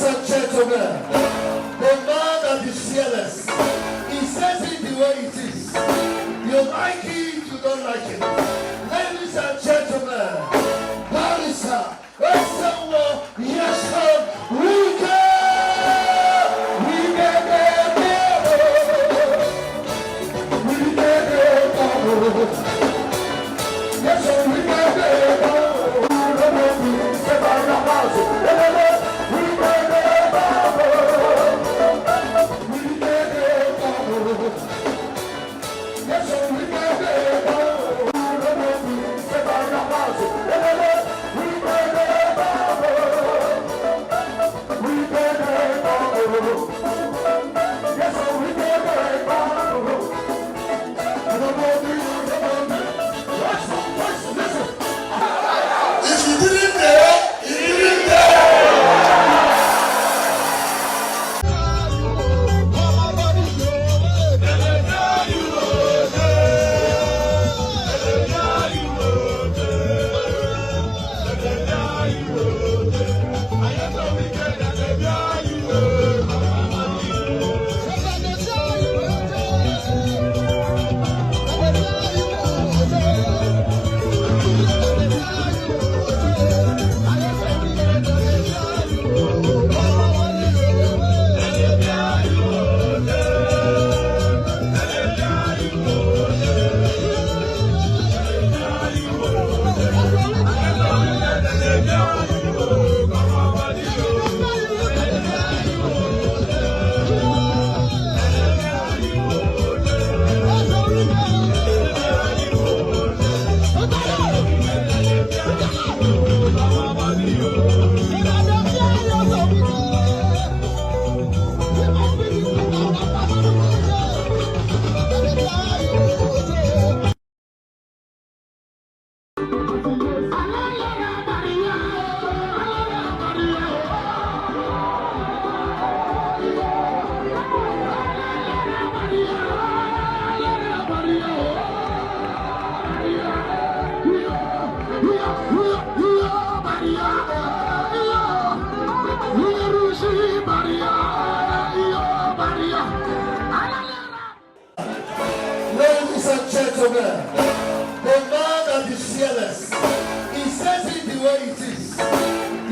Ladies and gentlemen, the man that is fearless, he says it the way it is. You like it, you don't like it. Ladies and gentlemen, Barrister, Nyesom Wike. Ladies and gentlemen, the man that is fearless, he says it the way it is.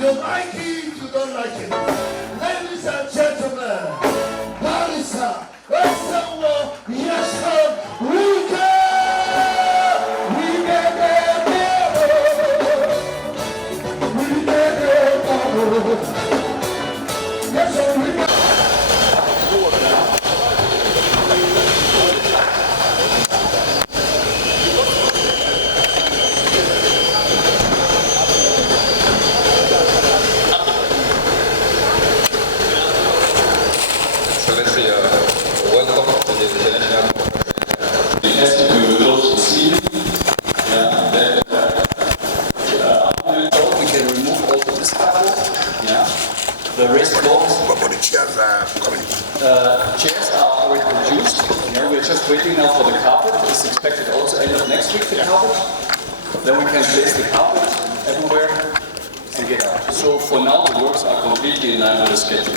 You like it, you don't like it. Ladies and gentlemen, Barrister, Nyesom Wike. Welcome to the international conference. We have to do close to see. Yeah, then we can remove also this carpet. Yeah, the raised floors. But the chairs are coming. Chairs are already produced. Yeah, we're just waiting now for the carpet. It's expected also end of next week, the carpet. Then we can place the carpet everywhere and get out. So for now, the works are completely in line with the schedule.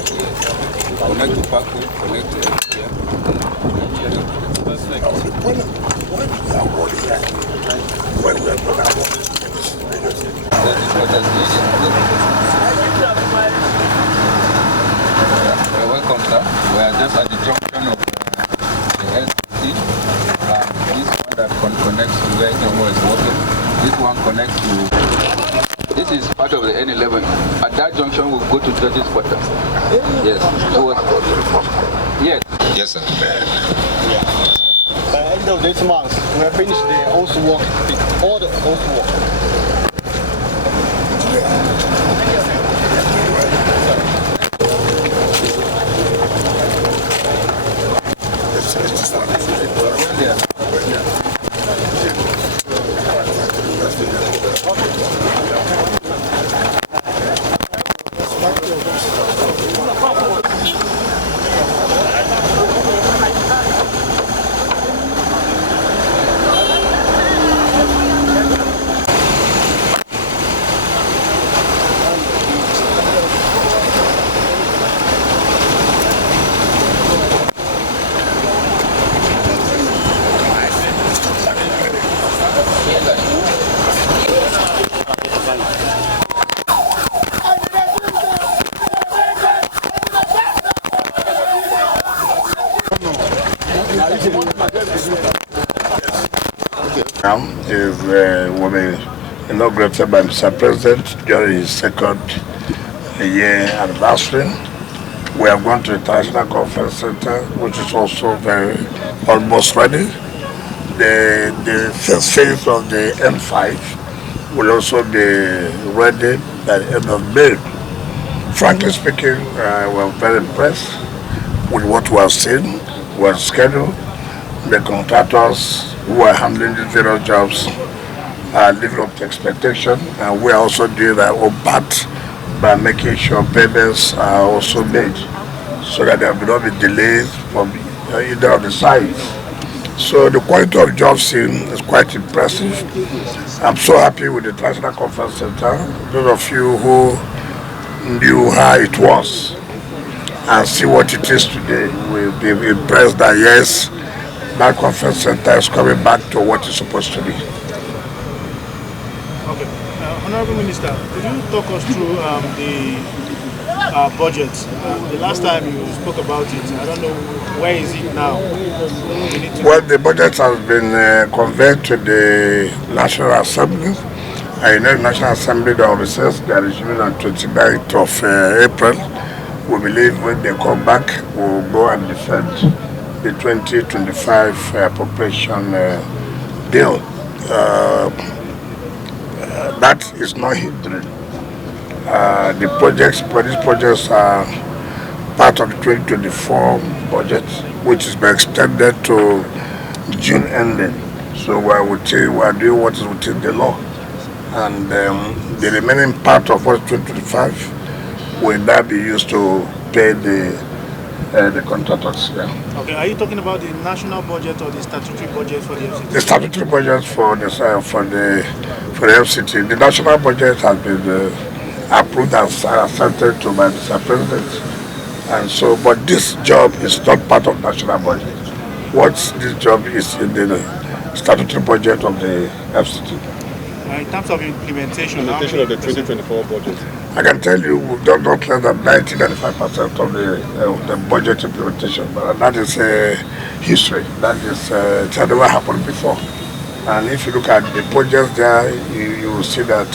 Connect to Paco, connect to here. Welcome, sir. We are just at the junction of the ST. This one that connects to where Karmo is working. This one connects to. This is part of the N11. At that junction, we'll go to 30 quarter. Yes. Yes. Yes, sir. Yeah. By the end of this month, we have finished the house work, all the house work. Now is will be inaugurated by Mr. President during his second year anniversary. We have gone to the International Conference Center, which is also almost ready. The first phase of the M5 will also be ready by the end of May. Frankly speaking, we're very impressed with what we have seen. We have scheduled. The contractors who are handling the various jobs are living up to expectation, and we are also doing our own part by making sure payments are also made so that there will not be delays from either of the sides. So the quality of jobs seen is quite impressive. I'm so happy with the International Conference Center. Those of you who knew how it was and see what it is today will be impressed that yes, that conference center is coming back to what it's supposed to be. Okay. Honorable Minister, could you talk us through the budget? The last time you spoke about it, I don't know, where is it now? Well, the budget has been conveyed to the National Assembly. I know the National Assembly that recess that is due on 29th of April. We believe when they come back, we'll go and defend the 2025 appropriation bill. That is not hindering. The projects, these projects are part of the 2024 budget, which is being extended to June ending. So we are doing what is within the law. And the remaining part of what is 2025 will now be used to pay the contractors. Yeah. Okay, are you talking about the national budget or the statutory budget for the FCT? The statutory budget for the FCT. The national budget has been approved and assented to by Mr. President, and so. But this job is not part of national budget. What this job is in the statutory budget of the FCT. In terms of implementation of the 2024 budget. I can tell you we've done not less than 95% of the budget implementation, but that is history. That is it had never happened before. And if you look at the projects there, you will see that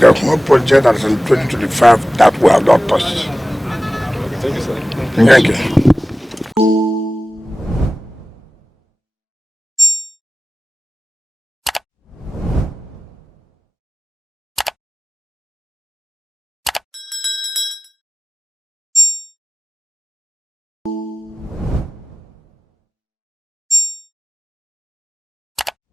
there's no project that is in 2025 that we have not touched. Thank you, sir. Thank you.